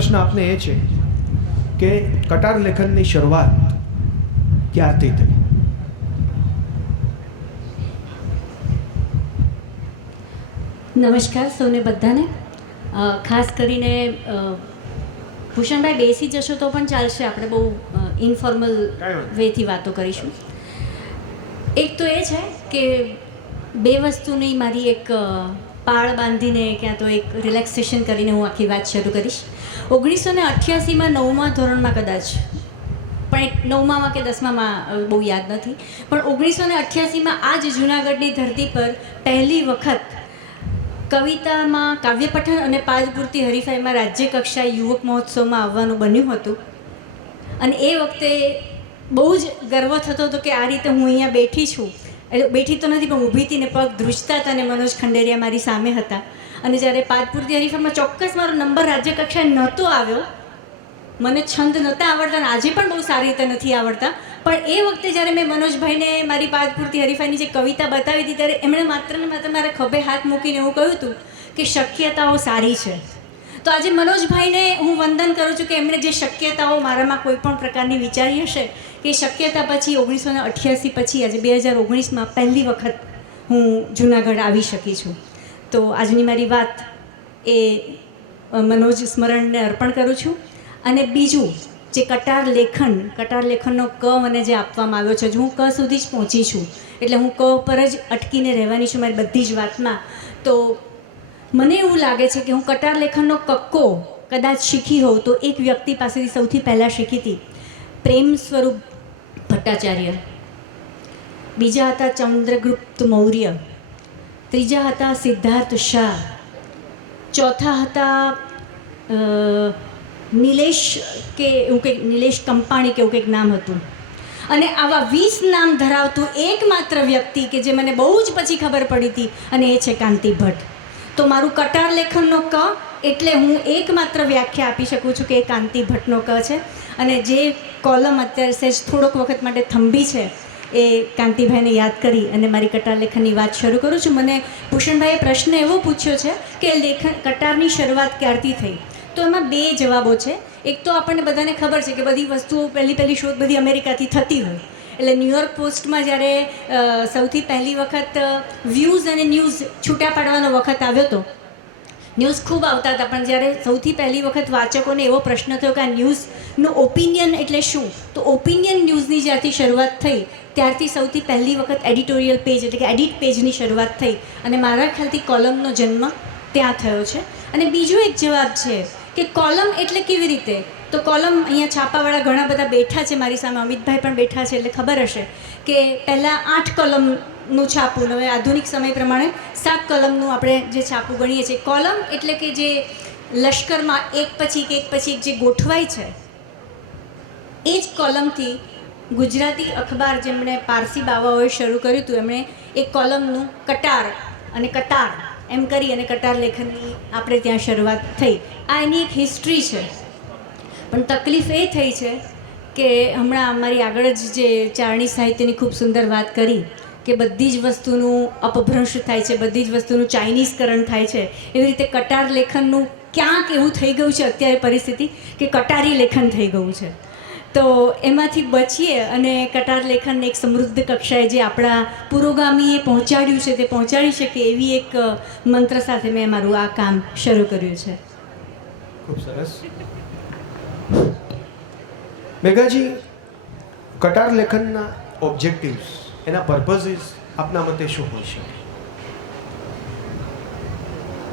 પ્રશ્ન આપને એ છે કે કટાર લેખનની શરૂઆત ક્યારથી થઈ? નમસ્કાર સૌને બધાને. ખાસ કરીને ભૂષણભાઈ બેસી જશો તો પણ ચાલશે, આપણે બહુ ઇન્ફોર્મલ વેથી વાતો કરીશું. એક તો એ છે કે બે વસ્તુની મારી એક પાળ બાંધીને ક્યાં તો એક રિલેક્સેશન કરીને હું આખી વાત શરૂ કરીશ. 1988માં 9મા ધોરણમાં કદાચ, પણ 9મામાં કે 10મામાં બહુ યાદ નથી, પણ 1988માં આ જ જૂનાગઢની ધરતી પર પહેલી વખત કવિતામાં કાવ્યપઠન અને પાદપૂર્તિ હરીફાઈમાં રાજ્ય કક્ષાએ યુવક મહોત્સવમાં આવવાનું બન્યું હતું. અને એ વખતે બહુ જ ગર્વ થતો હતો કે આ રીતે હું અહીંયા બેઠી છું. એટલે બેઠી તો નથી પણ ઊભી હતી ને પગ ધ્રુજતા હતા અને મનોજ ખંડેરિયા મારી સામે હતા. અને જ્યારે પાદપૂર્તિ હરીફાઈમાં ચોક્કસ મારો નંબર રાજ્ય કક્ષાએ નહોતો આવ્યો, મને છંદ નહોતા આવડતા અને આજે પણ બહુ સારી રીતે નથી આવડતા, પણ એ વખતે જ્યારે મેં મનોજભાઈને મારી પાદપૂર્તિ હરીફાઈની જે કવિતા બતાવી હતી ત્યારે એમણે માત્ર ને માત્ર મારા ખભે હાથ મૂકીને એવું કહ્યું હતું કે શક્યતાઓ સારી છે. તો આજે મનોજભાઈને હું વંદન કરું છું કે એમણે જે શક્યતાઓ મારામાં કોઈ પણ પ્રકારની વિચારી હશે કે શક્યતા પછી 1988 પછી આજે 2019માં પહેલી વખત હું જૂનાગઢ આવી શકી છું. તો આજની મારી વાત એ મનોજ સ્મરણને અર્પણ કરું છું. અને બીજું જે કટાર લેખનનો ક મને જે આપવામાં આવ્યો છે, જો હું ક સુધી જ પહોંચી છું, એટલે હું ક પર જ અટકીને રહેવાની છું મારી બધી જ વાતમાં. તો મને એવું લાગે છે કે હું કટાર લેખનનો કક્કો કદાચ શીખી હોઉં તો એક વ્યક્તિ પાસેથી સૌથી પહેલાં શીખી હતી, પ્રેમ સ્વરૂપ ભટ્ટાચાર્ય. બીજા હતા ચંદ્રગુપ્ત મૌર્ય, ત્રીજા હતા સિદ્ધાર્થ શાહ, ચોથા હતા નિલેશ કે એવું કંઈક, નિલેશ કંપાણી કે એવું કંઈક નામ હતું. અને આવા 20 નામ ધરાવતું એકમાત્ર વ્યક્તિ કે જે મને બહુ જ પછી ખબર પડી હતી, અને એ છે કાંતિ ભટ્ટ. તો મારું કટાર લેખનનો ક એટલે હું એકમાત્ર વ્યાખ્યા આપી શકું છું કે એ કાંતિ ભટ્ટનો ક છે. અને જે કોલમ અત્યારે સહેજ થોડોક વખત માટે થંભી છે એ કાંતિભાઈને યાદ કરી અને મારી કટાર લેખનની વાત શરૂ કરું છું. મને ભૂષણભાઈએ પ્રશ્ન એવો પૂછ્યો છે કે કટારની શરૂઆત ક્યારથી થઈ? તો એમાં બે જવાબો છે. એક તો આપણને બધાને ખબર છે કે બધી વસ્તુઓ પહેલી શોધ બધી અમેરિકાથી થતી હોય. એટલે ન્યૂયોર્ક પોસ્ટમાં જ્યારે સૌથી પહેલી વખત વ્યૂઝ અને ન્યૂઝ છૂટા પાડવાનો વખત આવ્યો હતો, ન્યૂઝ ખૂબ આવતા હતા, પણ જ્યારે સૌથી પહેલી વખત વાચકોને એવો પ્રશ્ન થયો કે આ ન્યૂઝનો ઓપિનિયન એટલે શું, તો ઓપિનિયન ન્યૂઝની જ્યારથી શરૂઆત થઈ ત્યારથી સૌથી પહેલી વખત એડિટોરિયલ પેજ એટલે કે એડિટ પેજની શરૂઆત થઈ. અને મારા ખ્યાલથી કોલમનો જન્મ ત્યાં થયો છે. અને બીજો એક જવાબ છે કે કોલમ એટલે કેવી રીતે, તો કોલમ અહીંયા છાપાવાળા ઘણા બધા બેઠા છે મારી સામે, અમિતભાઈ પણ બેઠા છે, એટલે ખબર હશે કે પહેલાં 8 કલમનું છાપું, હવે આધુનિક સમય પ્રમાણે 7 કલમનું આપણે જે છાપું ગણીએ છીએ. કોલમ એટલે કે જે લશ્કરમાં એક પછી એક જે ગોઠવાય છે એ જ કોલમથી ગુજરાતી અખબાર જેમણે પારસી બાવાઓએ શરૂ કર્યું હતું એમણે એક કોલમનું કટાર અને કતાર એમ કરી અને કટાર લેખનની આપણે ત્યાં શરૂઆત થઈ. આ એની એક હિસ્ટ્રી છે. પણ તકલીફ એ થઈ છે કે હમણાં અમારી આગળ જ જે ચારણી સાહિત્યની ખૂબ સુંદર વાત કરી કે બધી જ વસ્તુનું અપભ્રંશ થાય છે, બધી જ વસ્તુનું ચાઇનીઝકરણ થાય છે. એવી રીતે કટાર લેખનનું ક્યાંક એવું થઈ ગયું છે અત્યારે પરિસ્થિતિ કે કટારી લેખન થઈ ગયું છે. તો એમાંથી બચીએ અને કટાર લેખનને એક સમૃદ્ધ કક્ષાએ જે આપણા પુરોગામીએ પહોંચાડ્યું છે તે પહોંચાડી શકે એવી એક મંત્ર સાથે મેં મારું આ કામ શરૂ કર્યું છે. ખૂબ સરસ. મેઘાજી, કટાર લેખનના ઓબ્જેક્ટિવ્સ, એના પર્પઝિસ આપના મતે શું હોઈ શકે?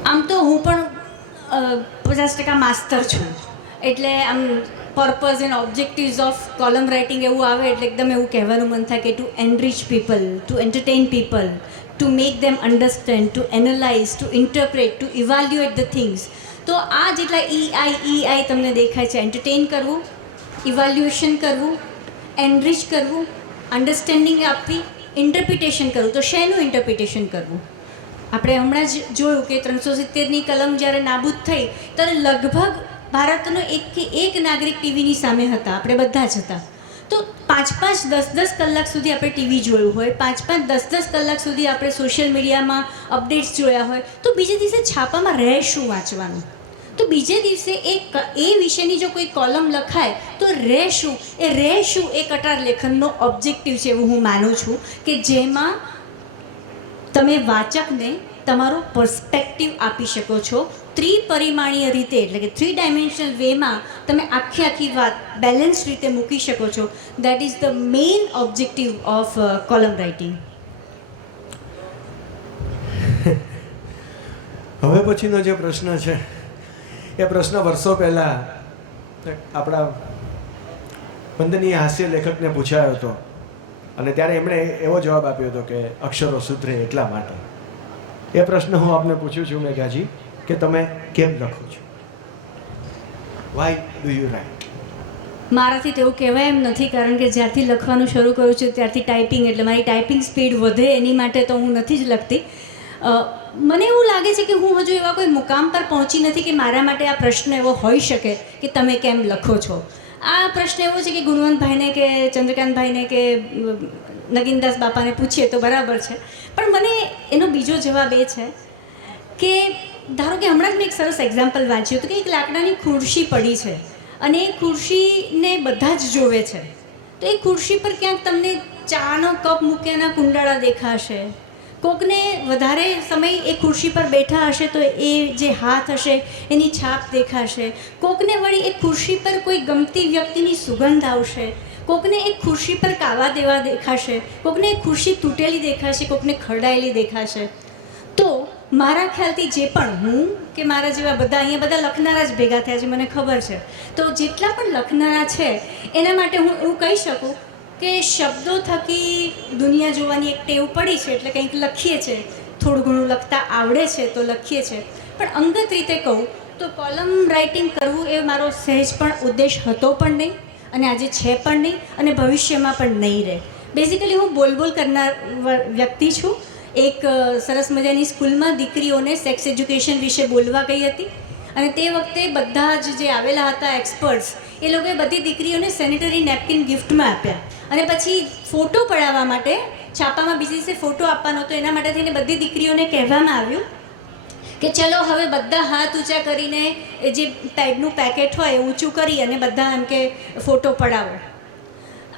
આમ તો હું પણ 50% માસ્ટર છું, એટલે આમ purpose and objectives of column writing એવું આવે એટલે એકદમ એવું કહેવાનું મન થાય કે to enrich people, to entertain people, to make them understand, to analyse, to interpret, to evaluate the things. તો આ જેટલા EI તમને દેખાય છે, એન્ટરટેઇન કરવું, ઇવાલ્યુએશન કરવું, એનરિચ કરવું, અન્ડરસ્ટેન્ડિંગ આપવી, ઇન્ટરપ્રિટેશન કરવું. તો શેનું ઇન્ટરપ્રિટેશન કરવું? આપણે હમણાં જ જોયું કે 370ની કલમ જ્યારે નાબૂદ થઈ ત્યારે લગભગ ભારતનો એક નાગરિક ટીવીની સામે હતા, આપણે બધા જ હતા. તો 5-5, 10-10 કલાક સુધી આપણે ટીવી જોયું હોય, 5-5, 10-10 કલાક સુધી આપણે સોશિયલ મીડિયામાં અપડેટ્સ જોયા હોય, તો બીજે દિવસે છાપામાં રહે શું વાંચવાનું? તો બીજે દિવસે એ વિષયની જો કોઈ કોલમ લખાય તો રહે શું એ કટાર લેખનનો ઓબ્જેક્ટિવ છે એવું હું માનું છું, કે જેમાં તમે વાચકને તમારો પર્સ્પેક્ટિવ આપી શકો છો ત્રિપરિમાણીય રીતે, એટલે કે 3 ડાયમેન્શનલ વેમાં તમે આખી વાત બેલેન્સ રીતે મૂકી શકો છો. That is the main objective of column writing. હવે પછીનો જે પ્રશ્ન છે એ પ્રશ્ન વર્ષો પહેલાં આપણા વંદનીય હાસ્ય લેખકને પૂછાયો હતો અને ત્યારે એમણે એવો જવાબ આપ્યો હતો કે અક્ષરો સુધરે એટલા માટે. એ પ્રશ્ન હું આપને પૂછું છું મેઘાજી કે તમે કેમ લખો છો? Why do you write? મારાથી તો એવું કહેવાય એમ નથી, કારણ કે જ્યારથી લખવાનું શરૂ કરું છું ત્યારથી ટાઈપિંગ, એટલે મારી ટાઈપિંગ સ્પીડ વધે એની માટે તો હું નથી જ લખતી. મને એવું લાગે છે કે હું હજુ એવા કોઈ મુકામ પર પહોંચી નથી કે મારા માટે આ પ્રશ્ન એવો હોઈ શકે કે તમે કેમ લખો છો. આ પ્રશ્ન એવો છે કે ગુણવંતભાઈને કે ચંદ્રકાંતભાઈને કે નગીનદાસ બાપાને પૂછીએ તો બરાબર છે, પણ મને એનો બીજો જવાબ એ છે કે ધારો કે હમણાં જ મેં એક સરસ એક્ઝામ્પલ વાંચ્યું હતું કે એક લાકડાની ખુરશી પડી છે અને એ ખુરશીને બધા જ જોવે છે. તો એ ખુરશી પર ક્યાંક તમને ચાનો કપ મૂક્યાના કુંડાળા દેખાશે, કોકને વધારે સમય એ ખુરશી પર બેઠા હશે તો એ જે હાથ હશે એની છાપ દેખાશે, કોકને વળી એ ખુરશી પર કોઈ ગમતી વ્યક્તિની સુગંધ આવશે, કોકને એ ખુરશી પર કાવા દેવા દેખાશે, કોકને એ ખુરશી તૂટેલી દેખાશે, કોકને ખરડાયેલી દેખાશે. તો મારા ખ્યાલથી જે પણ હું કે મારા જેવા બધા અહીંયા બધા લખનારા જ ભેગા થયા છે, મને ખબર છે, તો જેટલા પણ લખનારા છે એના માટે હું એવું કહી શકું કે શબ્દો થકી દુનિયા જોવાની એક ટેવ પડી છે, એટલે કંઈક લખીએ છીએ, થોડું ઘણું લખતા આવડે છે તો લખીએ છીએ. પણ અંગત રીતે કહું તો કોલમ રાઇટિંગ કરવું એ મારો સહેજ પણ ઉદ્દેશ હતો પણ નહીં અને આજે છે પણ નહીં અને ભવિષ્યમાં પણ નહીં રહે. બેઝિકલી હું બોલ કરનાર વ્યક્તિ છું. એક સરસ મજાની સ્કૂલમાં દીકરીઓને સેક્સ એજ્યુકેશન વિશે બોલવા ગઈ હતી અને તે વખતે બધા જ જે આવેલા હતા એક્સપર્ટ્સ એ લોકોએ બધી દીકરીઓને સેનિટરી નેપકિન ગિફ્ટમાં આપ્યા અને પછી ફોટો પડાવવા માટે છાપામાં બીજી દિવસે ફોટો આપવાનો હતો, એના માટે થઈને બધી દીકરીઓને કહેવામાં આવ્યું કે ચલો હવે બધા હાથ ઊંચા કરીને એ જે પેડનું પેકેટ હોય એ ઊંચું કરી અને બધા એમ કે ફોટો પડાવો.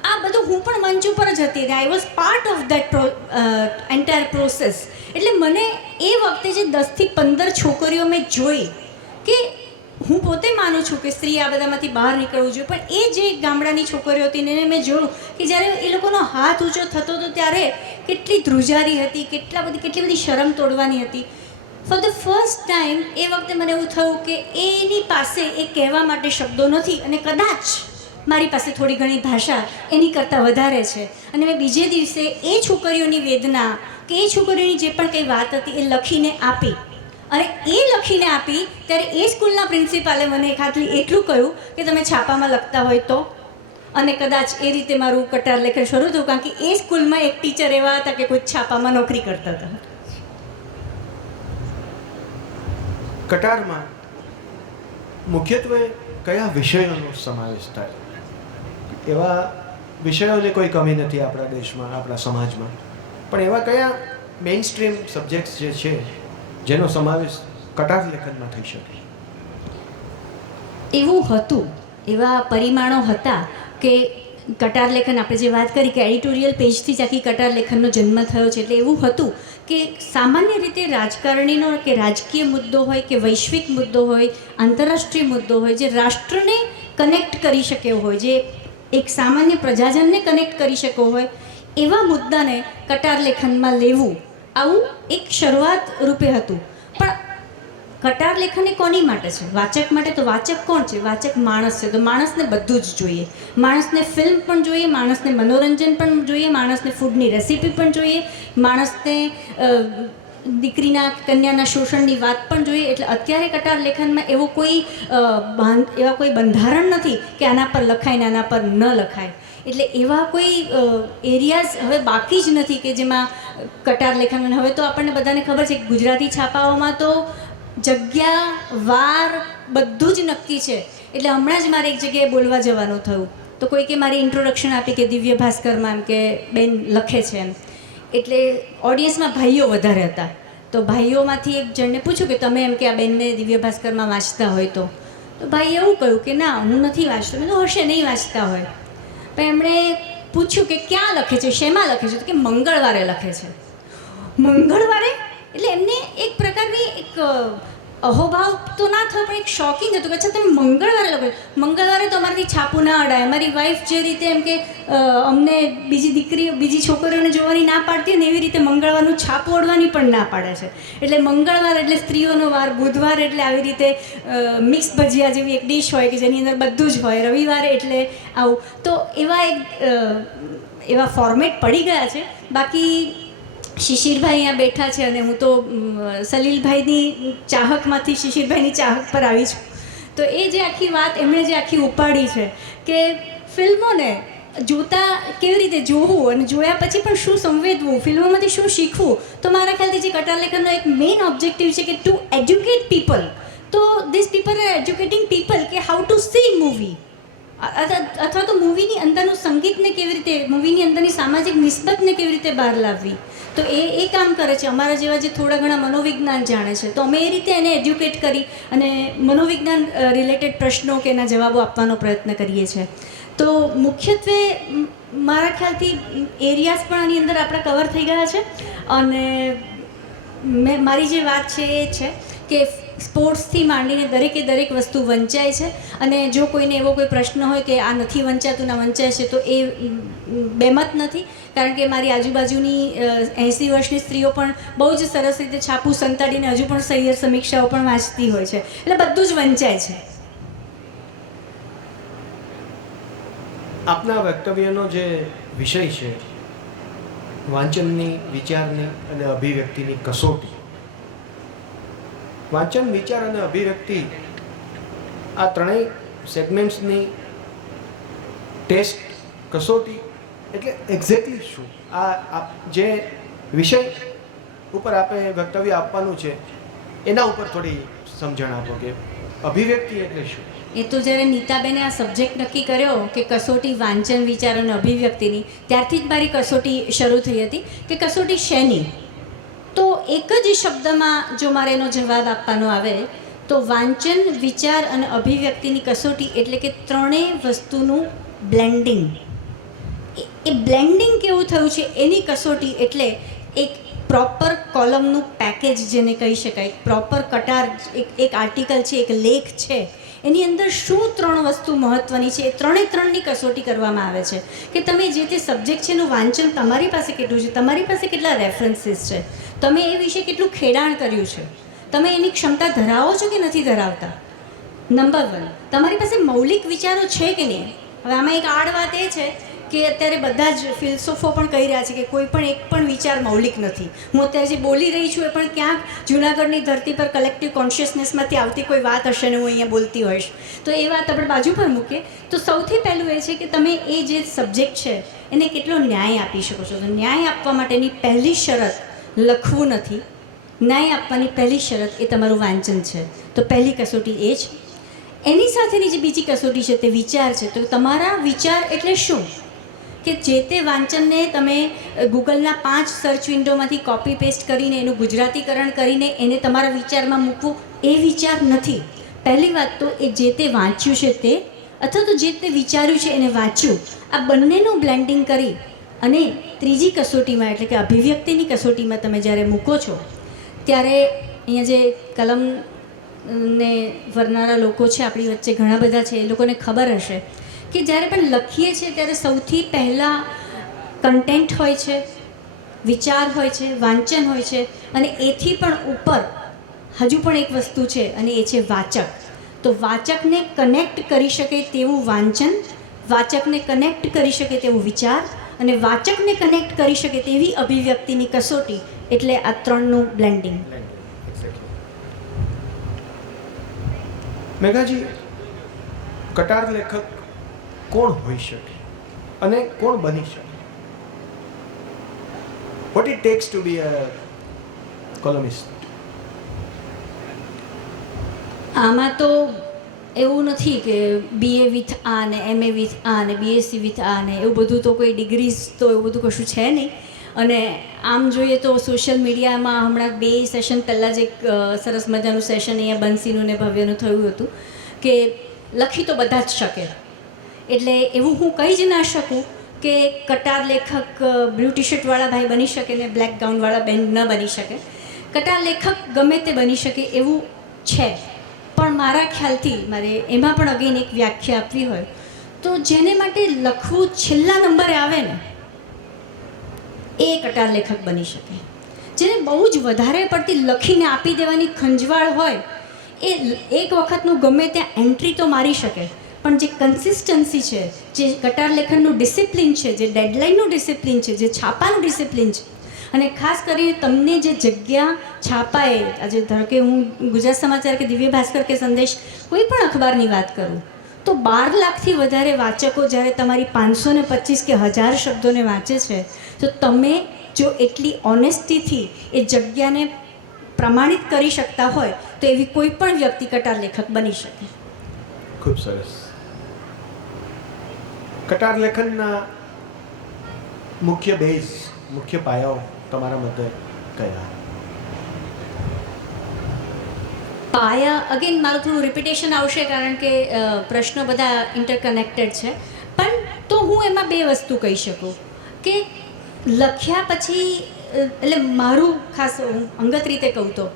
આ બધું હું પણ મંચ ઉપર જ હતી, I was part of that entire process. એટલે મને એ વખતે જે 10થી 15 છોકરીઓ મેં જોઈ, કે હું પોતે માનું છું કે સ્ત્રી આ બધામાંથી બહાર નીકળવું જોઈએ, પણ એ જે ગામડાની છોકરીઓ હતી એને મેં જોયું કે જ્યારે એ લોકોનો હાથ ઊંચો થતો હતો ત્યારે કેટલી ધ્રુજારી હતી, કેટલી બધી શરમ તોડવાની હતી. ફોર ધ ફર્સ્ટ ટાઈમ એ વખતે મને એવું થયું કે એની પાસે એ કહેવા માટે શબ્દો નથી અને કદાચ મારી પાસે થોડી ઘણી ભાષા એની કરતાં વધારે છે. અને મેં બીજે દિવસે એ છોકરીઓની વેદના કે એ છોકરીઓની જે પણ કંઈ વાત હતી એ લખીને આપી અને એ લખીને આપી ત્યારે એ સ્કૂલના પ્રિન્સિપાલે મને ખાલી એટલું કહ્યું કે તમે છાપામાં લખતા હોય તો, અને કદાચ એ રીતે મારું કટાર લેખન શરૂ થયું, કારણ કે એ સ્કૂલમાં એક ટીચર એવા હતા કે કોઈ છાપામાં નોકરી કરતા હતા. કટારમાં મુખ્યત્વે કયા વિષયોનો સમાવેશ થાય? એવા વિષયોની કોઈ કમી નથી આપણા દેશમાં, આપણા સમાજમાં, પણ એવા કયા મેઇન સ્ટ્રીમ સબ્જેક્ટ્સ જે છે જેનો સમાવેશ કટાર લેખનમાં થઈ શકે? એવું હતું, એવા પરિમાણો હતા કે કટાર લેખન, આપણે જે વાત કરી કે એડિટોરિયલ પેજથી જ આખી કટાર લેખનનો જન્મ થયો છે, એટલે એવું હતું કે સામાન્ય રીતે રાજકારણીનો કે રાજકીય મુદ્દો હોય કે વૈશ્વિક મુદ્દો હોય, આંતરરાષ્ટ્રીય મુદ્દો હોય, જે રાષ્ટ્રને કનેક્ટ કરી શકે હોય, જે એક સામાન્ય પ્રજાજનને કનેક્ટ કરી શકો હોય, એવા મુદ્દાને કટાર લેખનમાં લેવું, આવું એક શરૂઆત રૂપે હતું. પણ કટાર લેખન એ કોની માટે છે? વાચક માટે. તો વાચક કોણ છે? વાચક માણસ છે. તો માણસને બધું જ જોઈએ. માણસને ફિલ્મ પણ જોઈએ, માણસને મનોરંજન પણ જોઈએ, માણસને ફૂડની રેસીપી પણ જોઈએ, માણસને દીકરીના કન્યાના શોષણની વાત પણ જોઈએ. એટલે અત્યારે કટાર લેખનમાં એવા કોઈ બંધારણ નથી કે આના પર લખાય ને આના પર ન લખાય. એટલે એવા કોઈ એરિયાઝ હવે બાકી જ નથી કે જેમાં કટાર લેખન. હવે તો આપણને બધાને ખબર છે કે ગુજરાતી છાપાઓમાં તો જગ્યા, વાર બધું જ નક્કી છે. એટલે હમણાં જ મારે એક જગ્યાએ બોલવા જવાનું થયું તો કોઈકે મારી ઇન્ટ્રોડક્શન આપી કે દિવ્ય ભાસ્કરમાં એમ કે બેન લખે છે એમ. એટલે ઓડિયન્સમાં ભાઈઓ વધારે હતા તો ભાઈઓમાંથી એક જણને પૂછ્યું કે તમે એમ કે આ બેનને દિવ્ય ભાસ્કરમાં વાંચતા હોય તો ભાઈએ એવું કહ્યું કે ના હું નથી વાંચતો. મેં તો હશે નહીં વાંચતા હોય. પણ એમણે પૂછ્યું કે ક્યાં લખે છે, શેમાં લખે છે? તો કે મંગળવારે લખે છે. મંગળવારે એટલે એમને એક પ્રકારની એક અહોભાવ તો ના થયો, પણ એક શોકિંગ હતું કે અચ્છા તમે મંગળવારે લખો. મંગળવારે તો અમારાથી છાપું ના અડાય. મારી વાઈફ જે રીતે એમ કે અમને બીજી છોકરીઓને જોવાની ના પાડતી હોય ને એવી રીતે મંગળવારનું છાપું ઓળવાની પણ ના પાડે છે. એટલે મંગળવાર એટલે સ્ત્રીઓનો વાર, બુધવાર એટલે આવી રીતે મિક્સ ભજીયા જેવી એક ડીશ હોય કે જેની અંદર બધું જ હોય, રવિવારે એટલે આવું. તો એવા ફોર્મેટ પડી ગયા છે. બાકી શિશિરભાઈ અહીંયા બેઠા છે અને હું તો સલીલભાઈની ચાહકમાંથી શિશિરભાઈની ચાહક પર આવી છું. તો એ જે આખી વાત એમણે જે આખી ઉપાડી છે કે ફિલ્મોને જોતા કેવી રીતે જોવું અને જોયા પછી પણ શું સંવેદવું, ફિલ્મોમાંથી શું શીખવું. તો મારા ખ્યાલથી જે કટાર લેખનનો એક મેઇન ઓબ્જેક્ટિવ છે કે ટુ એજ્યુકેટ પીપલ. તો this people are educating people કે હાઉ ટુ સી મૂવી, અથવા તો મૂવીની અંદરનું સંગીતને કેવી રીતે, મૂવીની અંદરની સામાજિક નિસ્બતને કેવી રીતે બહાર લાવવી. તો એ કામ કરે છે. અમારા જેવા જે થોડા ઘણા મનોવિજ્ઞાન જાણે છે તો અમે એ રીતે એને એજ્યુકેટ કરી અને મનોવિજ્ઞાન રિલેટેડ પ્રશ્નો કે એના જવાબો આપવાનો પ્રયત્ન કરીએ છીએ. તો મુખ્યત્વે મારા ખ્યાલથી એરિયાઝ પણ આની અંદર આપણા કવર થઈ ગયા છે. અને મારી જે વાત છે એ છે કે સ્પોર્ટ્સથી માંડીને દરેક વસ્તુ વંચાય છે. અને જો કોઈને એવો કોઈ પ્રશ્ન હોય કે આ નથી વંચાતું ના વંચાય છે તો એ બેમત નથી. કારણ કે મારી આજુબાજુની 80 વર્ષની સ્ત્રીઓ પણ બહુ જ સરસ રીતે છાપું સંતાડીને હજુ પણ સહિયર સમીક્ષાઓ પણ વાંચતી હોય છે. એટલે બધું જ વંચાય છે. આપના વક્તવ્યનો જે વિષય છે વાંચનની, વિચારની અને અભિવ્યક્તિની કસોટી. વાંચન, વિચાર અને અભિવ્યક્તિ આ ત્રણેય સેગમેન્ટ્સની ટેસ્ટ, કસોટી એટલે એક્ઝેક્ટલી શું? આ જે વિષય ઉપર આપણે વક્તવ્ય આપવાનું છે એના ઉપર થોડી સમજણ આપો કે અભિવ્યક્તિ એટલે શું? એ તો જ્યારે નીતાબેને આ સબ્જેક્ટ નક્કી કર્યો કે કસોટી વાંચન, વિચાર અને અભિવ્યક્તિની, ત્યારથી જ મારી કસોટી શરૂ થઈ હતી કે કસોટી શેની. તો એક જ શબ્દમાં જો મારે એનો જવાબ આપવાનો આવે તો વાંચન, વિચાર અને અભિવ્યક્તિની કસોટી એટલે કે ત્રણેય વસ્તુનું બ્લેન્ડિંગ. એ બ્લેન્ડિંગ કેવું થયું છે એની કસોટી એટલે એક પ્રોપર કોલમનું પેકેજ જેને કહી શકાય. પ્રોપર કટાર એક આર્ટિકલ છે, એક લેખ છે, એની અંદર શું ત્રણ વસ્તુ મહત્ત્વની છે એ ત્રણની કસોટી કરવામાં આવે છે કે તમે જે તે સબ્જેક્ટ છે એનું વાંચન તમારી પાસે કેટલું છે, તમારી પાસે કેટલા રેફરન્સીસ છે, તમે એ વિશે કેટલું ખેડાણ કર્યું છે, તમે એની ક્ષમતા ધરાવો છો કે નથી ધરાવતા. નંબર 1, તમારી પાસે મૌલિક વિચારો છે કે નહીં. હવે આમાં એક આડ વાત એ છે કે અત્યારે બધા જ ફિલસોફો પણ કહી રહ્યા છે કે કોઈ પણ એક પણ વિચાર મૌલિક નથી. હું અત્યારે જે બોલી રહી છું એ પણ ક્યાંક જૂનાગઢની ધરતી પર કલેક્ટિવ કોન્શિયસનેસમાંથી આવતી કોઈ વાત હશે ને હું અહીંયા બોલતી હોઈશ. તો એ વાત આપણે બાજુ પર મૂકીએ. તો સૌથી પહેલું એ છે કે તમે એ જે સબ્જેક્ટ છે એને કેટલો ન્યાય આપી શકો છો. તો ન્યાય આપવા માટેની પહેલી શરત લખવું નથી. ન્યાય આપવાની પહેલી શરત એ તમારું વાંચન છે. તો પહેલી કસોટી એ છે. એની સાથેની જે બીજી કસોટી છે તે વિચાર છે. તો તમારા વિચાર એટલે શું કે જે તે વાંચનને તમે ગૂગલના 5 સર્ચ વિન્ડોમાંથી કોપી પેસ્ટ કરીને એનું ગુજરાતીકરણ કરીને એને તમારા વિચારમાં મૂકવું એ વિચાર નથી. પહેલી વાત તો એ જે તે વાંચ્યું છે તે અથવા તો જે તે વિચાર્યું છે એને વાંચ્યું, આ બંનેનું બ્લેન્ડિંગ કરી અને ત્રીજી કસોટીમાં એટલે કે અભિવ્યક્તિની કસોટીમાં તમે જ્યારે મૂકો છો ત્યારે અહીંયા જે કલમને વરનારા લોકો છે આપણી વચ્ચે ઘણા બધા છે, એ લોકોને ખબર હશે કે જ્યારે પણ લખીએ છીએ ત્યારે સૌથી પહેલાં કન્ટેન્ટ હોય છે, વિચાર હોય છે, વાંચન હોય છે અને એથી પણ ઉપર હજુ પણ એક વસ્તુ છે અને એ છે વાચક. તો વાચકને કનેક્ટ કરી શકે તેવું વાંચન, વાચકને કનેક્ટ કરી શકે તેવું વિચાર અને વાચકને કનેક્ટ કરી શકે તેવી અભિવ્યક્તિની કસોટી એટલે આ ત્રણનું બ્લેન્ડિંગ. મેઘાજી, કટાર લેખક કોણ હોઈ શકે અને કોણ બની શકે? What it takes to be a columnist? આમાં તો એવું નથી કે BA વિથ આ ને MA વિથ આ ને BSc વિથ આ ને એવું બધું તો કોઈ ડિગ્રીઝ તો એવું બધું કશું છે નહીં. અને આમ જોઈએ તો સોશિયલ મીડિયામાં હમણાં 2 સેશન પહેલાં જ એક સરસ મજાનું સેશન અહીંયા બંસીનું ને ભવ્યનું થયું હતું કે લખી તો બધા જ શકે, એટલે એવું હું કહી જ ના શકું કે કટાર લેખક બ્લુ ટી શર્ટવાળા ભાઈ બની શકે ને બ્લેક ગાઉનવાળા બેન ન બની શકે. કટાર લેખક ગમે તે બની શકે એવું છે, પણ મારા ખ્યાલથી મારે એમાં પણ અગેન એક વ્યાખ્યા આપવી હોય તો જેને માટે લખવું છેલ્લા નંબરે આવે ને એ કટાર લેખક બની શકે. જેને બહુ જ વધારે પડતી લખીને આપી દેવાની ખંજવાળ હોય એ એક વખતનું ગમે ત્યાં એન્ટ્રી તો મારી શકે, પણ જે કન્સિસ્ટન્સી છે, જે કટાર લેખનનું ડિસિપ્લિન છે, જે ડેડલાઇનનું ડિસિપ્લિન છે, જે છાપાનું ડિસિપ્લિન છે, અને ખાસ કરીને તમને જે જગ્યા છાપાએ આજે ધારો કે હું ગુજરાત સમાચાર કે દિવ્ય ભાસ્કર કે સંદેશ કોઈ પણ અખબારની વાત કરું તો 12 લાખથી વધારે વાચકો જ્યારે તમારી 525 કે 1000 શબ્દોને વાંચે છે તો તમે જો એટલી ઓનેસ્ટીથી એ જગ્યાને પ્રમાણિત કરી શકતા હોય તો એવી કોઈ પણ વ્યક્તિ કટાર લેખક બની શકે. ખૂબ સરસ. કટાર લેખનના મુખ્ય બેઝ, મુખ્ય પાયાઓ તમારા મતે કયા? પાયા અગેન મારું થોડું રિપીટેશન આવશે કારણ કે પ્રશ્નો બધા ઇન્ટરકનેક્ટેડ છે, પણ તો હું એમાં 2 વસ્તુ કહી શકું કે લખ્યા પછી એટલે મારું ખાસ હું અંગત રીતે કહું તો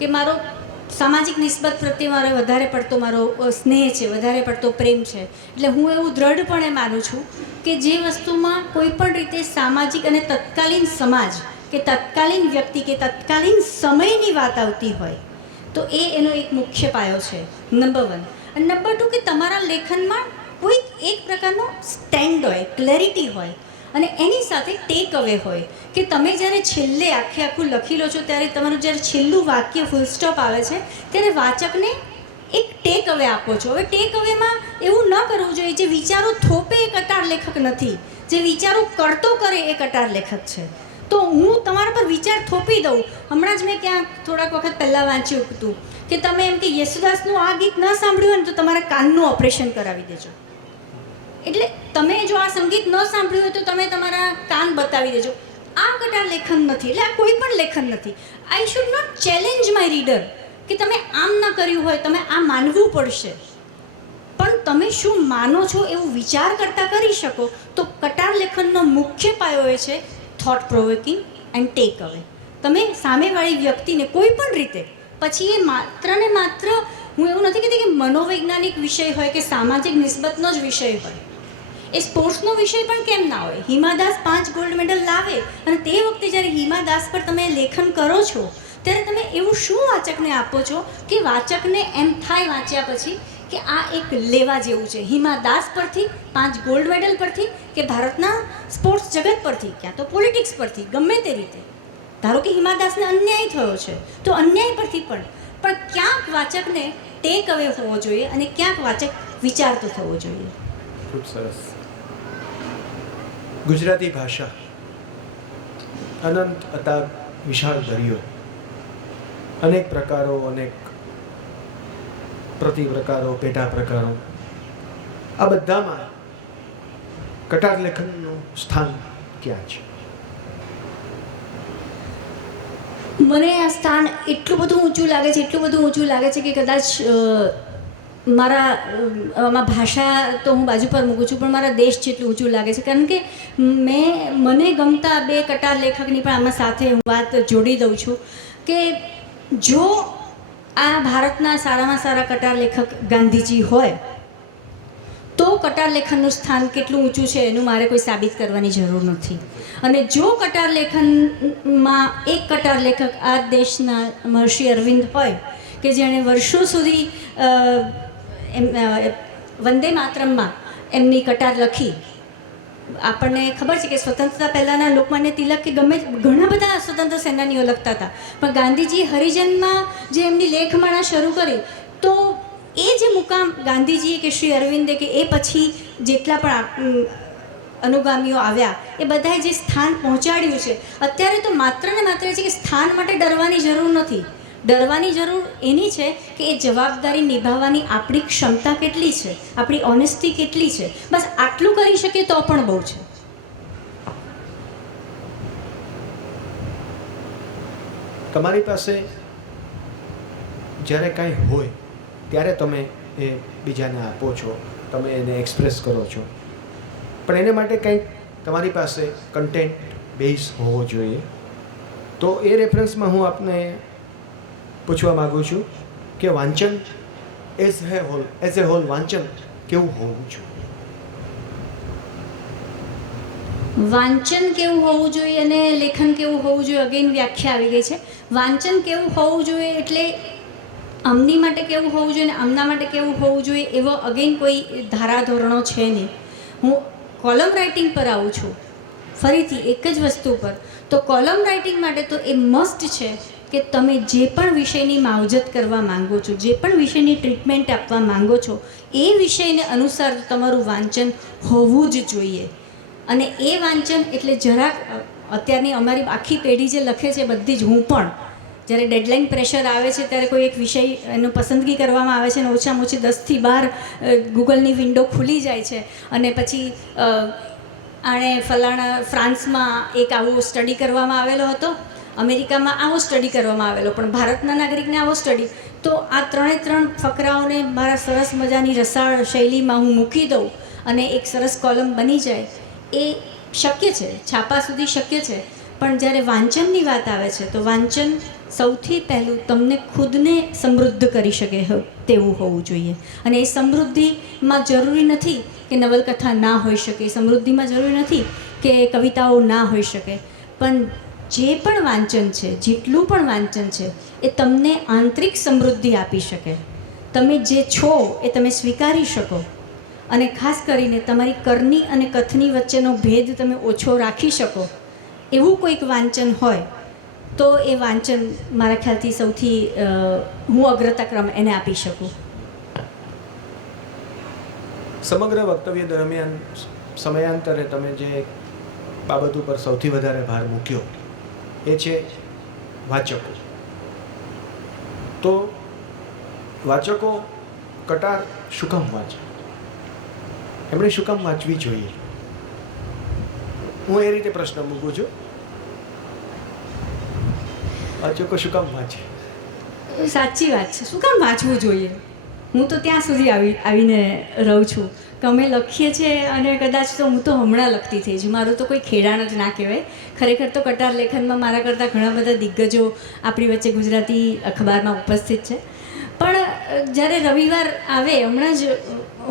કે મારો સામાજિક નિસ્બત પ્રત્યે મારો વધારે પડતો મારો સ્નેહ છે, વધારે પડતો પ્રેમ છે, એટલે હું એવું દ્રઢપણે માનું છું કે જે વસ્તુમાં કોઈ પણ રીતે સામાજિક અને તત્કાલીન સમાજ કે તત્કાલીન વ્યક્તિ કે તત્કાલીન સમયની વાત આવતી હોય તો એ એનો એક મુખ્ય પાયો છે, નંબર 1. અને નંબર 2 કે તમારા લેખનમાં કોઈ એક પ્રકારનો સ્ટેન્ડ હોય, ક્લેરિટી હોય, અને એની સાથે ટેક અવે હોય કે તમે જ્યારે છેલ્લે આખું લખી લો છો ત્યારે તમારું જ્યારે છેલ્લું વાક્ય ફૂલ સ્ટોપ આવે છે ત્યારે વાચકને એક ટેક અવે આપો છો. હવે ટેક અવેમાં એવું ન કરવું જોઈએ જે વિચારો થોપે એ કટાર લેખક નથી, જે વિચારો કરતો કરે એ કટાર લેખક છે. તો હું તમારા પર વિચાર થોપી દઉં. હમણાં જ મેં ક્યાંક થોડાક વખત પહેલાં વાંચ્યું હતું કે તમે એમ કે યેસુદાસનું આ ગીત ન સાંભળ્યું હોય ને તો તમારા કાનનું ઓપરેશન કરાવી દેજો. એટલે તમે જો આ સંગીત ન સાંભળ્યું હોય તો તમે તમારા કાન બતાવી દેજો. આ કટાર લેખન નથી, એટલે આ કોઈ પણ લેખન નથી. I should not challenge my reader કે તમે આમ ન કર્યું હોય, તમે આ માનવું પડશે, પણ તમે શું માનો છો એવું વિચાર કરતાં કરી શકો તો કટાર લેખનનો મુખ્ય પાયો એ છે થોટ પ્રોવોકિંગ એન્ડ ટેક અવે. તમે સામેવાળી વ્યક્તિને કોઈ પણ રીતે પછી એ માત્ર ને માત્ર હું એવું નથી કહેતી કે મનોવૈજ્ઞાનિક વિષય હોય કે સામાજિક નિસ્બતનો જ વિષય હોય, એ સ્પોર્ટ્સનો વિષય પણ કેમ ના હોય. હિમા દાસ 5 ગોલ્ડ મેડલ લાવે અને તે વખતે જ્યારે હિમા દાસ પર તમે લેખન કરો છો ત્યારે તમે એવું શું વાચકને આપો છો કે વાચકને એમ થાય વાંચ્યા પછી કે આ એક લેવા જેવું છે. હિમા દાસ પરથી, 5 ગોલ્ડ મેડલ પરથી કે ભારતના સ્પોર્ટ્સ જગત પરથી, ક્યાં તો પોલિટિક્સ પરથી, ગમે તે રીતે ધારો કે હિમા દાસને અન્યાય થયો છે તો અન્યાય પરથી પણ ક્યાંક વાચકને ટેક અવે હોવો જોઈએ અને ક્યાંક વાચક વિચારતો થવો જોઈએ. ખૂબ સરસ. ગુજરાતી ભાષા અનંત અતાગ વિશાળ દરિયો, અનેક પ્રકારો, અનેક પ્રતિપ્રકારો, પેટા પ્રકારો, આ બધામાં કટાર લેખનનું સ્થાન ક્યાં છે? મને આ સ્થાન એટલું બધું ઊંચું લાગે છે, એટલું બધું ઊંચું લાગે છે કે કદાચ મારા આમાં ભાષા તો હું બાજુ પર મૂકું છું, પણ મારા દેશ જેટલું ઊંચું લાગે છે. કારણ કે મને ગમતા 2 કટાર લેખકની પણ આમાં સાથે હું વાત જોડી દઉં છું કે જો આ ભારતના સારામાં સારા કટાર લેખક ગાંધીજી હોય તો કટાર લેખનનું સ્થાન કેટલું ઊંચું છે એનું મારે કોઈ સાબિત કરવાની જરૂર નથી. અને જો કટાર લેખનમાં એક કટાર લેખક આ દેશના મહર્ષિ અરવિંદ હોય કે જેણે વર્ષો સુધી વંદે માતરમમાં એમની કટાર લખી. આપણને ખબર છે કે સ્વતંત્રતા પહેલાંના લોકમાન્ય તિલક કે ઘણા બધા સ્વતંત્ર સેનાનીઓ લખતા હતા, પણ ગાંધીજી હરિજનમાં જે એમની લેખમાળા શરૂ કરી તો એ જે મુકામ ગાંધીજીએ કે શ્રી અરવિંદે કે એ પછી જેટલા પણ અનુગામીઓ આવ્યા એ બધાએ જે સ્થાન પહોંચાડ્યું છે, અત્યારે તો માત્ર ને માત્ર છે કે સ્થાન માટે ડરવાની જરૂર નથી. ડરવાની જરૂર એની છે કે એ જવાબદારી નિભાવવાની આપણી ક્ષમતા કેટલી છે, આપણી ઓનેસ્ટી કેટલી છે. બસ આટલું કરી શકીએ તો પણ બહુ છે. તમારી પાસે જ્યારે કાંઈ હોય ત્યારે તમે એ બીજાને આપો છો, તમે એને એક્સપ્રેસ કરો છો, પણ એને માટે કંઈક તમારી પાસે કન્ટેન્ટ બેઝ હોવો જોઈએ. તો એ રેફરન્સમાં હું આપને પૂછવા માગું છું કે વાંચન એઝ એ હોલ વાંચન કેવું હોવું જોઈએ? વાંચન કેવું હોવું જોઈએ અને લેખન કેવું હોવું જોઈએ, અગેન વ્યાખ્યા આવી ગઈ છે. વાંચન કેવું હોવું જોઈએ એટલે આમની માટે કેવું હોવું જોઈએ અને આમના માટે કેવું હોવું જોઈએ એવો અગેન કોઈ ધારાધોરણો છે નહીં. હું કોલમ રાઇટિંગ પર આવું છું ફરીથી એક જ વસ્તુ પર. તો કોલમ રાઇટિંગ માટે તો એ મસ્ટ છે કે તમે જે પણ વિષયની માવજત કરવા માંગો છો, જે પણ વિષયની ટ્રીટમેન્ટ આપવા માંગો છો, એ વિષયને અનુસાર તમારું વાંચન હોવું જ જોઈએ. અને એ વાંચન એટલે જરાક અત્યારની અમારી આખી પેઢી જે લખે છે બધી જ, હું પણ જ્યારે ડેડલાઇન પ્રેશર આવે છે ત્યારે કોઈ એક વિષય એનું પસંદગી કરવામાં આવે છે અને ઓછામાં ઓછી 10થી 12 ગૂગલની વિન્ડો ખુલી જાય છે અને પછી આણે ફલાણા ફ્રાન્સમાં એક આવો સ્ટડી કરવામાં આવેલો હતો, અમેરિકામાં આવો સ્ટડી કરવામાં આવેલો, પણ ભારતના નાગરિકને આવો સ્ટડી. તો આ ત્રણ ફકરાઓને મારા સરસ મજાની રસાળ શૈલીમાં હું મૂકી દઉં અને એક સરસ કોલમ બની જાય, એ શક્ય છે, છાપા સુધી શક્ય છે. પણ જ્યારે વાંચનની વાત આવે છે તો વાંચન સૌથી પહેલું તમને ખુદને સમૃદ્ધ કરી શકે તેવું હોવું જોઈએ. અને એ સમૃદ્ધિમાં જરૂરી નથી કે નવલકથા ના હોઈ શકે, સમૃદ્ધિમાં જરૂરી નથી કે કવિતાઓ ના હોઈ શકે, પણ જે પણ વાંચન છે, જેટલું પણ વાંચન છે એ તમને આંતરિક સમૃદ્ધિ આપી શકે. તમે જે છો એ તમે સ્વીકારી શકો અને ખાસ કરીને તમારી કરની અને કથની વચ્ચેનો ભેદ તમે ઓછો રાખી શકો એવું કોઈક વાંચન હોય તો એ વાંચન મારા ખ્યાલથી સૌથી હું અગ્રતાક્રમ એને આપી શકું. સમગ્ર વક્તવ્ય દરમિયાન સમયાંતરે તમે જે બાબત ઉપર સૌથી વધારે ભાર મૂક્યો એ છે વાચકો. તો વાચકો કટાર શું કામ વાંચે? એમણે શું કામ વાંચવી જોઈએ? હું એ રીતે પ્રશ્ન મૂકું છું, વાચકો શું કામ વાંચે? સાચી વાત છે, શું કામ વાંચવું જોઈએ? હું તો ત્યાં સુધી આવીને રહું છું કે અમે લખીએ છીએ અને કદાચ તો હું તો હમણાં લખતી થઈ છું, મારું તો કોઈ ખેડાણ જ ના કહેવાય. ખરેખર તો કટાર લેખનમાં મારા કરતાં ઘણા બધા દિગ્ગજો આપણી વચ્ચે ગુજરાતી અખબારમાં ઉપસ્થિત છે. પણ જ્યારે રવિવાર આવે, હમણાં જ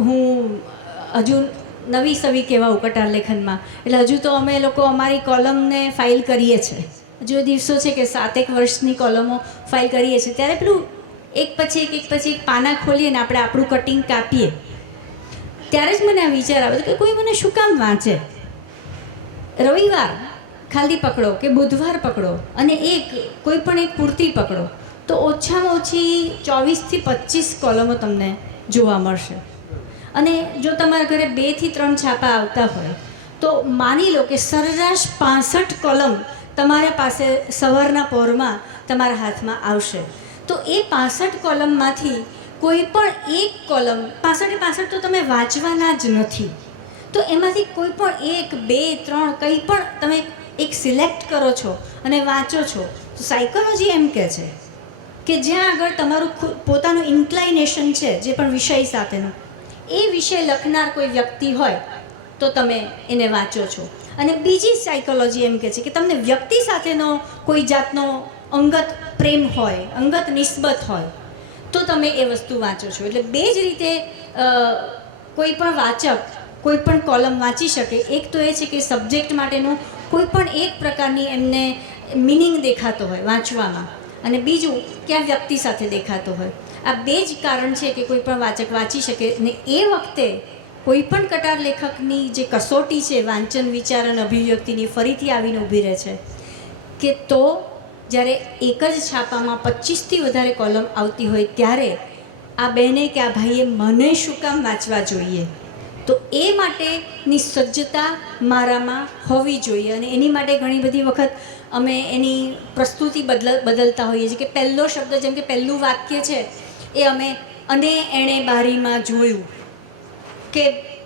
હું હજુ નવી સવી કહેવાઉં કટાર લેખનમાં, એટલે હજુ તો અમે લોકો અમારી કોલમને ફાઇલ કરીએ છીએ. હજુ દિવસો છે કે 7-1 વર્ષની કોલમો ફાઇલ કરીએ છીએ, ત્યારે પેલું એક પછી એક પાના ખોલીએ ને આપણે આપણું કટિંગ કાપીએ, ત્યારે જ મને આ વિચાર આવે કે કોઈ મને શું કામ વાંચે? રવિવાર ખાલી પકડો કે બુધવાર પકડો અને કોઈ પણ એક પૂરતી પકડો તો ઓછામાં ઓછી 24થી 25 કોલમો તમને જોવા મળશે. અને જો તમારા ઘરે 2 થી 3 છાપા આવતા હોય તો માની લો કે સરેરાશ 65 કોલમ તમારા પાસે સવારના પહોરમાં તમારા હાથમાં આવશે. તો એ 65 કોલમમાંથી કોઈ પણ એક કોલમ, 65 તો તમે વાંચવાના જ નથી, તો એમાંથી કોઈ પણ 1, 2, 3 કંઈ પણ તમે એક સિલેક્ટ કરો છો અને વાંચો છો. તો સાયકોલોજી એમ કહે છે કે જ્યાં આગળ તમારું પોતાનું ઇન્ક્લાઇનેશન છે જે પણ વિષય સાથેનું, એ વિષય લખનાર કોઈ વ્યક્તિ હોય તો તમે એને વાંચો છો. અને બીજી સાયકોલોજી એમ કહે છે કે તમને વ્યક્તિ સાથેનો કોઈ જાતનો અંગત પ્રેમ હોય, અંગત નિસ્બત હોય તો તમે એ વસ્તુ વાંચો છો. એટલે બે જ રીતે કોઈ પણ વાચક કોઈ પણ કોલમ વાંચી શકે. એક તો એ છે કે સબ્જેક્ટ માટેનો કોઈ પણ એક પ્રકારની એમને મિનિંગ દેખાતો હોય વાંચવામાં, અને બીજું કે આ વ્યક્તિ સાથે દેખાતો હોય. આ બે જ કારણ છે કે કોઈ પણ વાચક વાંચી શકે. ને એ વખતે કોઈ પણ કટાર લેખકની જે કસોટી છે વાંચન, વિચાર અને અભિવ્યક્તિની, ફરીથી આવીને ઊભી રહે છે કે તો જ્યારે એક જ છાપામાં 25થી વધારે કોલમ આવતી હોય ત્યારે આ બહેને કે આ ભાઈએ મને શું કામ વાંચવા જોઈએ? તો એ માટેની સજ્જતા મારામાં હોવી જોઈએ. અને એની માટે ઘણી બધી વખત અમે એની પ્રસ્તુતિ બદલતા હોઈએ છીએ કે પહેલો શબ્દ, જેમ કે પહેલું વાક્ય છે એ અમે અને એણે બારીમાં જોયું, કે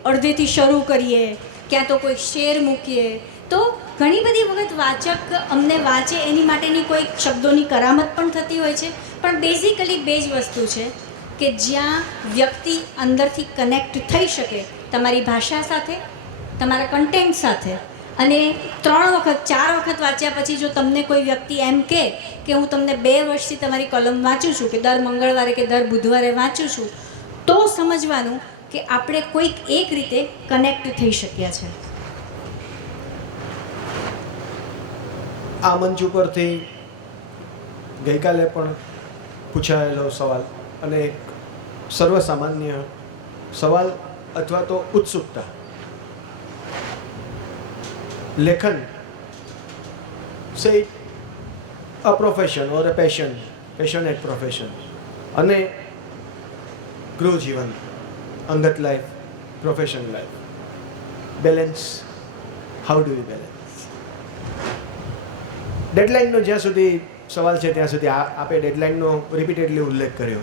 અડધેથી શરૂ કરીએ, ક્યાં તો કોઈ શેર મૂકીએ. તો ઘણી બધી વખત વાચક અમને વાંચે એની માટેની કોઈ શબ્દોની કરામત પણ થતી હોય છે, પણ બેઝિકલી બે જ વસ્તુ છે કે જ્યાં વ્યક્તિ અંદરથી કનેક્ટ થઈ શકે તમારી ભાષા સાથે, તમારા કન્ટેન્ટ સાથે. અને 3 વખત 4 વખત વાંચ્યા પછી જો તમને કોઈ વ્યક્તિ એમ કહે કે હું તમને 2 વર્ષથી તમારી કલમ વાંચું છું, કે દર મંગળવારે કે દર બુધવારે વાંચું છું, તો સમજવાનું કે આપણે કોઈક એક રીતે કનેક્ટ થઈ શક્યા છે. આ મંચ ઉપરથી ગઈકાલે પણ પૂછાયેલો સવાલ અને એક સર્વસામાન્ય સવાલ અથવા તો ઉત્સુકતા, લેખન સે a profession or a passionate profession, અને ગૃહજીવન, અંગત life, professional life, balance, how do you balance? ડેડલાઇનનો જ્યાં સુધી સવાલ છે ત્યાં સુધી આપે ડેડલાઇનનો રિપીટેડલી ઉલ્લેખ કર્યો,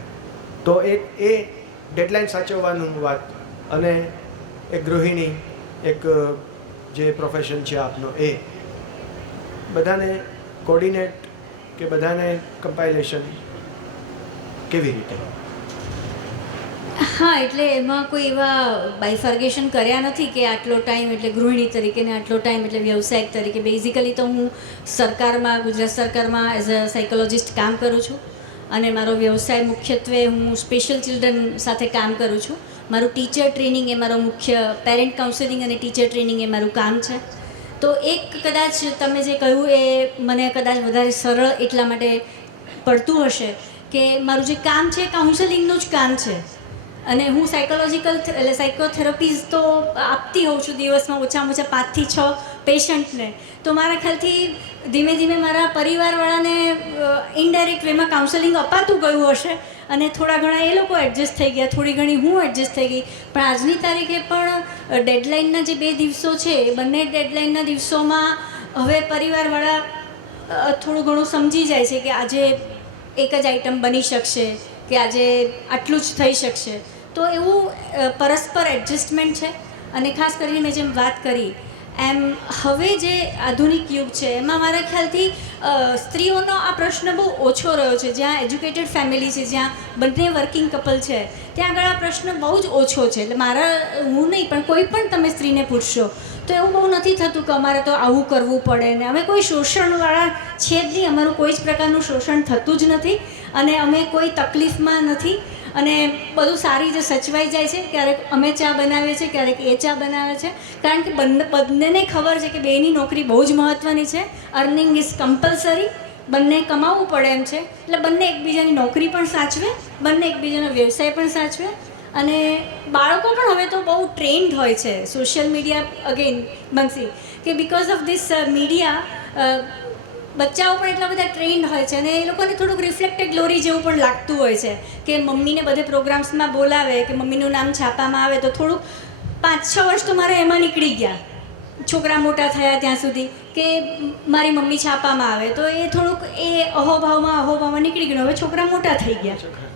તો એ ડેડલાઇન સાચવવાનું વાત અને એક ગૃહિણી, એક જે પ્રોફેશન છે આપનો, એ બધાને કોર્ડિનેટ કે બધાને કમ્પાઇલેશન કેવી રીતે? હા, એટલે એમાં કોઈ એવા બાયફર્ગેશન કર્યા નથી કે આટલો ટાઈમ એટલે ગૃહિણી તરીકે ને આટલો ટાઈમ એટલે વ્યવસાયિક તરીકે. બેઝિકલી તો હું સરકારમાં, ગુજરાત સરકારમાં એઝ અ સાયકોલોજિસ્ટ કામ કરું છું, અને મારો વ્યવસાય મુખ્યત્વે હું સ્પેશિયલ ચિલ્ડ્રન સાથે કામ કરું છું. મારું ટીચર ટ્રેનિંગ એ મારો મુખ્ય, પેરેન્ટ કાઉન્સેલિંગ અને ટીચર ટ્રેનિંગ એ મારું કામ છે. તો એક કદાચ તમે જે કહ્યું એ મને કદાચ વધારે સરળ એટલા માટે પડતું હશે કે મારું જે કામ છે કાઉન્સેલિંગનું જ કામ છે, અને હું સાયકોલોજીકલ એટલે સાયકોથેરાપીઝ તો આપતી હોઉં છું દિવસમાં ઓછામાં ઓછા 5 થી 6 પેશન્ટને. તો મારા ખ્યાલથી ધીમે ધીમે મારા પરિવારવાળાને ઇનડાયરેક્ટ વેમાં કાઉન્સેલિંગ અપાતું ગયું હશે, અને થોડા ઘણા એ લોકો એડજસ્ટ થઈ ગયા, થોડી ઘણી હું એડજસ્ટ થઈ ગઈ. પણ આજની તારીખે પણ ડેડલાઇનના જે 2 દિવસો છે, એ બંને ડેડલાઇનના દિવસોમાં હવે પરિવારવાળા થોડું ઘણું સમજી જાય છે કે આજે એક જ આઈટમ બની શકશે, કે આજે આટલું જ થઈ શકશે. તો એવું પરસ્પર એડજસ્ટમેન્ટ છે. અને ખાસ કરીને મેં જેમ વાત કરી એમ હવે જે આધુનિક યુગ છે એમાં મારા ખ્યાલથી સ્ત્રીઓનો આ પ્રશ્ન બહુ ઓછો રહ્યો છે. જ્યાં એજ્યુકેટેડ ફેમિલી છે, જ્યાં બંને વર્કિંગ કપલ છે, ત્યાં આગળ આ પ્રશ્ન બહુ જ ઓછો છે. એટલે હું નહીં પણ કોઈ પણ તમે સ્ત્રીને પૂછશો તો એવું બહુ નથી થતું કે અમારે તો આવું કરવું પડે, ને અમે કોઈ શોષણવાળા છે જ નહીં. અમારું કોઈ જ પ્રકારનું શોષણ થતું જ નથી, અને અમે કોઈ તકલીફમાં નથી, અને બધું સારી રીતે સચવાઈ જાય છે. ક્યારેક અમે ચા બનાવીએ છીએ, ક્યારેક એ ચા બનાવે છે, કારણ કે બંનેને ખબર છે કે બેની નોકરી બહુ જ મહત્ત્વની છે. અર્નિંગ ઇઝ કમ્પલસરી, બંને કમાવવું પડે એમ છે. એટલે બંને એકબીજાની નોકરી પણ સાચવે, બંને એકબીજાનો વ્યવસાય પણ સાચવે. અને બાળકો પણ હવે તો બહુ ટ્રેન્ડ હોય છે. સોશિયલ મીડિયા અગેન બંસી કે બિકોઝ ઓફ ધીસ મીડિયા બચ્ચાઓ પણ એટલા બધા ટ્રેન્ડ હોય છે, અને એ લોકોને થોડુંક રિફ્લેક્ટેડ ગ્લોરી જેવું પણ લાગતું હોય છે કે મમ્મીને બધે પ્રોગ્રામ્સમાં બોલાવે, કે મમ્મીનું નામ છાપામાં આવે, તો થોડુંક 5-6 વર્ષ તો મારે એમાં નીકળી ગયા, છોકરા મોટા થયા ત્યાં સુધી, કે મારી મમ્મી છાપામાં આવે. તો એ થોડુંક એ અહોભાવમાં નીકળી ગયું. હવે છોકરા મોટા થઈ ગયા.